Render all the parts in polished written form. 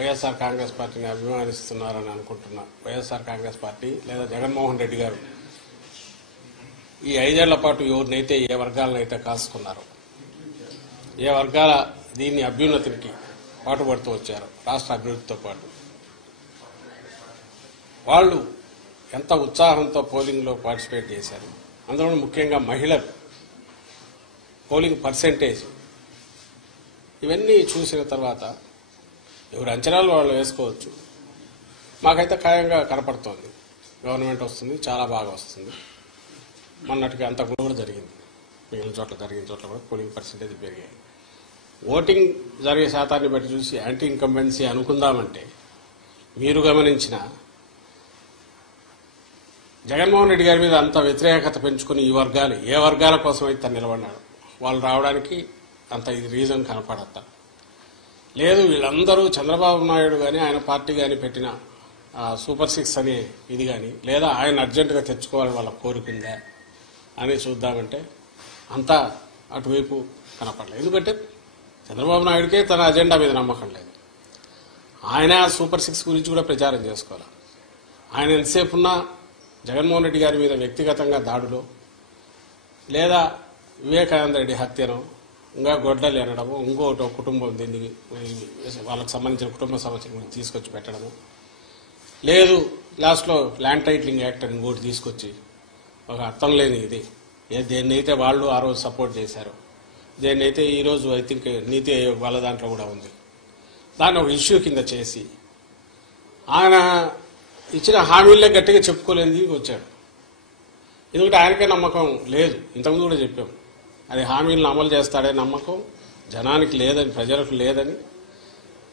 వైఎస్ఆర్ కాంగ్రెస్ పార్టీని అభిమానిస్తున్నారని అనుకుంటున్నా వైఎస్ఆర్ కాంగ్రెస్ పార్టీ లేదా జగన్మోహన్ రెడ్డి గారు ఈ 5 ఏళ్ల పాటు ఎవరినైతే ఏ వర్గాలనైతే కాసుకున్నారో, ఏ వర్గాల దీన్ని అభ్యున్నతికి పాటుపడుతూ వచ్చారో, రాష్ట్ర అభివృద్ధితో పాటు వాళ్ళు ఎంత ఉత్సాహంతో పోలింగ్లో పార్టిసిపేట్ చేశారు. అందులో ముఖ్యంగా మహిళలు పోలింగ్ పర్సెంటేజ్ ఇవన్నీ చూసిన తర్వాత ఎవరు అంచనాలు వాళ్ళు వేసుకోవచ్చు. మాకైతే ఖాయంగా కనపడుతోంది గవర్నమెంట్ వస్తుంది, చాలా బాగా వస్తుంది. మొన్నటికి అంత కూడా జరిగింది, మిగిలిన చోట్ల జరిగిన చోట్ల కూడా పోలింగ్ పర్సెంటేజ్ పెరిగాయి. ఓటింగ్ జరిగే శాతాన్ని బట్టి చూసి యాంటీ ఇన్కంబెన్సీ అనుకుందామంటే మీరు గమనించిన జగన్మోహన్ రెడ్డి గారి మీద అంత వ్యతిరేకత పెంచుకుని ఈ వర్గాలు ఏ వర్గాల కోసం అయితే నిలబడినాడు వాళ్ళు రావడానికి అంత ఇది రీజన్ కనపడతా లేదు. వీళ్ళందరూ చంద్రబాబు నాయుడు కానీ ఆయన పార్టీ కానీ పెట్టిన సూపర్ 6 అనే ఇది కానీ లేదా ఆయన అర్జెంటుగా తెచ్చుకోవాలని వాళ్ళ కోరుకుందా అని చూద్దామంటే అంతా అటువైపు కనపడలేదు. ఎందుకంటే చంద్రబాబు నాయుడికే తన అజెండా మీద నమ్మకం లేదు. ఆయన సూపర్ 6 గురించి కూడా ప్రచారం చేసుకోవాలి. ఆయన ఎంతసేపు ఉన్నా జగన్మోహన్ రెడ్డి గారి మీద వ్యక్తిగతంగా దాడులో లేదా వివేకానంద రెడ్డి హత్యను ఇంకా గొడ్డలు అనడము, ఇంకోటి కుటుంబం దీన్ని వాళ్ళకి సంబంధించిన కుటుంబ సమస్యల తీసుకొచ్చి పెట్టడము, లేదు లాస్ట్లో ల్యాండ్ టైటిలింగ్ యాక్ట్ అని ఇంకోటి తీసుకొచ్చి ఒక అర్థం లేని ఇది దేన్నైతే వాళ్ళు ఆ రోజు సపోర్ట్ చేశారు, దేన్నైతే ఈరోజు ఐ థింక్ నీతి ఆయోగ్ వాళ్ళ దాంట్లో కూడా ఉంది, దాన్ని ఒక ఇష్యూ కింద చేసి ఆయన ఇచ్చిన హామీలే గట్టిగా చెప్పుకోలేని వచ్చాడు. ఎందుకంటే ఆయనకే నమ్మకం లేదు. ఇంతకుముందు కూడా చెప్పాం, అది హామీలను అమలు చేస్తాడే నమ్మకం జనానికి లేదని, ప్రజలకు లేదని.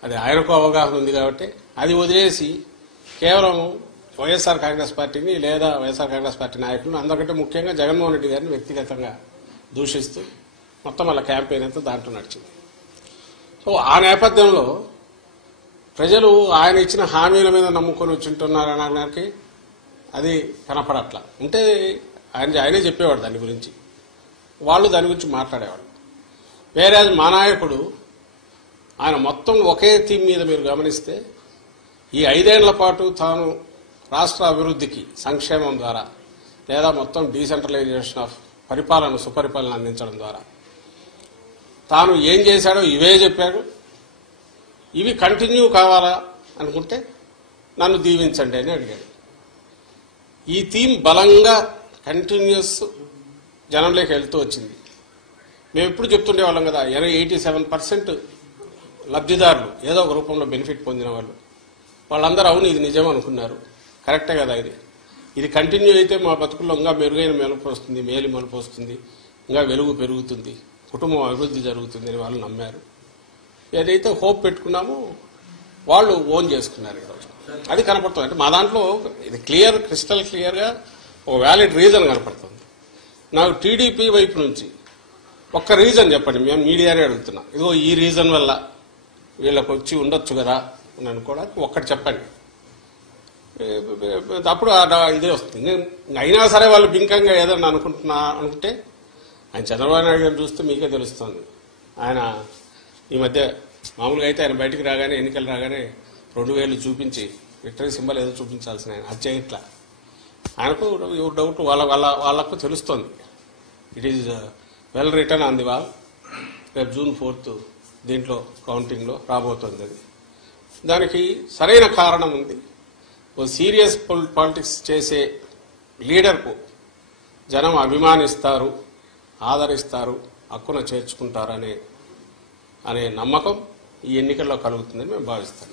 అది ఆయనకు అవగాహన ఉంది కాబట్టి అది వదిలేసి కేవలం వైఎస్ఆర్ కాంగ్రెస్ పార్టీని లేదా వైఎస్ఆర్ కాంగ్రెస్ పార్టీ నాయకులను అందరికంటే ముఖ్యంగా జగన్మోహన్ రెడ్డి గారిని వ్యక్తిగతంగా దూషిస్తూ మొత్తం వాళ్ళ క్యాంపెయిన్ అంతా దాంట్లో నడిచింది. సో ఆ నేపథ్యంలో ప్రజలు ఆయన ఇచ్చిన హామీల మీద నమ్ముకొని వచ్చింటున్నారనడానికి అది కనపడట్లా. ఉంటే ఆయనే చెప్పేవాడు దాని గురించి, వాళ్ళు దాని గురించి మాట్లాడేవాడు. వేరే మా నాయకుడు ఆయన మొత్తం ఒకే థీమ్ మీద మీరు గమనిస్తే ఈ 5 ఏళ్ల పాటు తాను రాష్ట్ర అభివృద్ధికి సంక్షేమం ద్వారా లేదా మొత్తం డీసెంట్రలైజేషన్ ఆఫ్ పరిపాలన సుపరిపాలన అందించడం ద్వారా తాను ఏం చేశాడో ఇవే చెప్పాడు. ఇవి కంటిన్యూ కావాలా అనుకుంటే నన్ను దీవించండి అని అడిగాడు. ఈ థీమ్ బలంగా కంటిన్యూస్ జనంలోకి వెళ్తూ వచ్చింది. మేము ఎప్పుడు చెప్తుండేవాళ్ళం కదా, 87% లబ్ధిదారులు ఏదో ఒక రూపంలో బెనిఫిట్ పొందిన వాళ్ళందరూ అవును ఇది నిజం అనుకున్నారు. కరెక్టే కదా, ఇది కంటిన్యూ అయితే మా బతుకుల్లో ఇంకా మెరుగైన మెలుపు వస్తుంది, మేలు మలుపు వస్తుంది, ఇంకా వెలుగు పెరుగుతుంది, కుటుంబం అభివృద్ధి జరుగుతుంది అని వాళ్ళు నమ్మారు. ఏదైతే హోప్ పెట్టుకున్నామో వాళ్ళు ఓన్ చేసుకున్నారు ఈరోజు. అది కనపడుతుంది. అంటే మా దాంట్లో ఇది క్రిస్టల్ క్లియర్గా ఒక వ్యాలిడ్ రీజన్ కనపడుతుంది. నాకు టీడీపీ వైపు నుంచి ఒక్క రీజన్ చెప్పండి, మేము మీడియానే అడుగుతున్నాం, ఇదిగో ఈ రీజన్ వల్ల వీళ్ళకి వచ్చి ఉండొచ్చు కదా అని అనుకోవడానికి ఒక్కటి చెప్పండి. అప్పుడు ఇదే వస్తుంది. అయినా సరే వాళ్ళు బింకంగా ఏదన్నా అనుకుంటే ఆయన చంద్రబాబు నాయుడు గారిని చూస్తే మీకే తెలుస్తుంది. ఆయన ఈ మధ్య మామూలుగా అయితే ఆయన బయటికి రాగానే ఎన్నికలు రాగానే 2000 చూపించి విక్టరీ సింబల్ ఏదో చూపించాల్సిన ఆయన అది చేయట్లా. ఆయనకు డౌట్ వాళ్ళకు తెలుస్తోంది. It is well return on the wall. రేపు June 4th దీంట్లో కౌంటింగ్లో రాబోతోంది. అది దానికి సరైన కారణం ఉంది. ఓ సీరియస్ పాలిటిక్స్ చేసే లీడర్కు జనం అభిమానిస్తారు, ఆదరిస్తారు, హక్కున చేర్చుకుంటారనే నమ్మకం ఈ ఎన్నికల్లో కలుగుతుందని మేము భావిస్తాం.